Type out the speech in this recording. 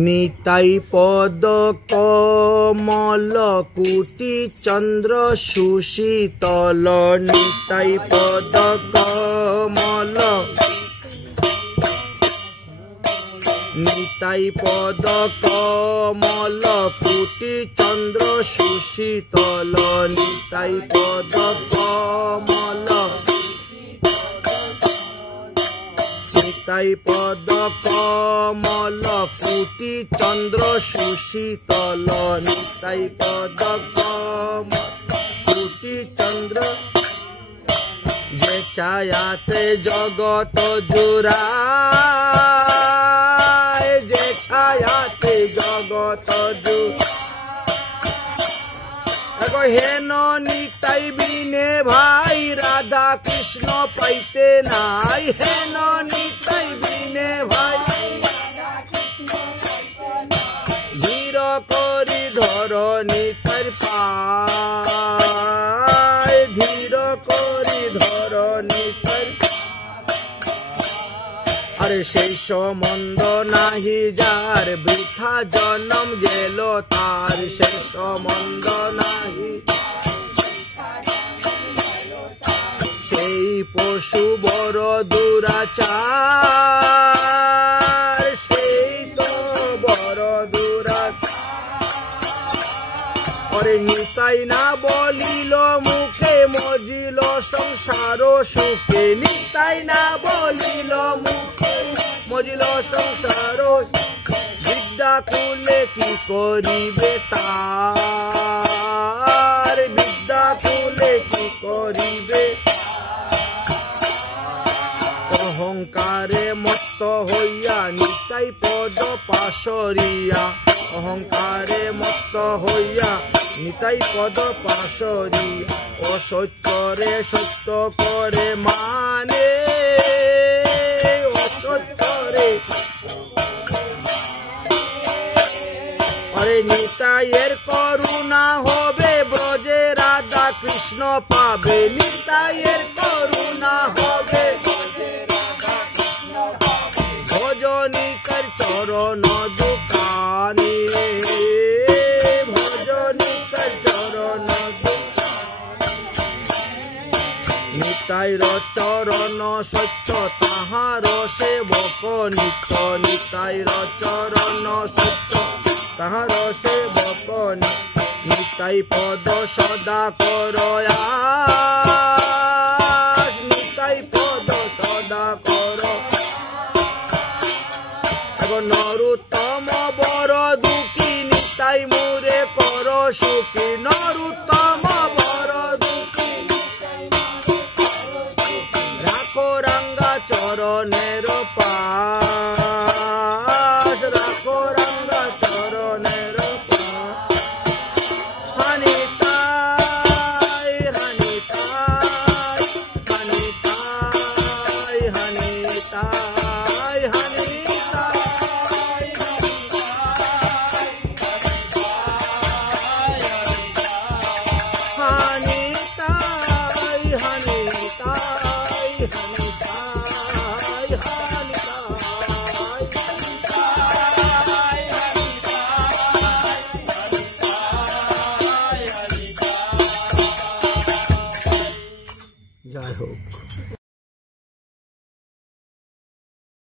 নিতাই পদ কমল কুটি চন্দ্র সুশীতল নিতাই পদ কমল নিতাই পদ কমল কুটি চন্দ্র সুশীতল নিতাই পদ কমল নিতাই পদ কমল কুটি চন্দ্র সুশীতল নিতাই পদ কমল কুটি চন্দ্র যে ছায়াতে জগত জুড়ায় যে ছায়াতে জগত হেন নিতাই বিনে ভাই রাধা কৃষ্ণ পাইতে নাই হেন নিতাই বিনে ভাই ধীর করি ধর নিতাই পায় ধীর করি ধর নিতাই আরে সেই সম্বন্ধ নাহি যার বৃথা জন্ম গেল তার সেই সম্বন্ধ নাহি সেই পশু বড় দুরাচার সেই তো বড় দুরাচার অরে নিতাই না বলিল মুখে মজিল সংসার সুখে নিতাই না বলিল মুখে মজিল সংসার বিদ্যা কুলে কি করিবে তার বিদ্যা কুলে কি করিবে অহংকারে মত্ত হইয়া নিতাই পদ পাশরিয়া অহংকারে মত্ত হইয়া নিতাই পদ পাশরিয়া অসত্যরে সত্য করে মানে অসত্যরে অরে নিতাইয়ের করুণা হবে ব্রজে রাধা কৃষ্ণ পাবে নিতাইয়ের করুণা হবে ভজনিকার চরণ দুকানে ভজনিকার চরণ নিতাইর চরণ সত্য তাহার সেবক নিত্য নিতাইর চরণ সত্য তাহার সেবক নিতাই পদ সদা করয়া নিতাই পদ সদা কর নরুত্তম বড় দুঃখী নিতাই মুরে কর সুখী নরুত্তম বড় দুঃখী রাখো রাঙ্গা চরণে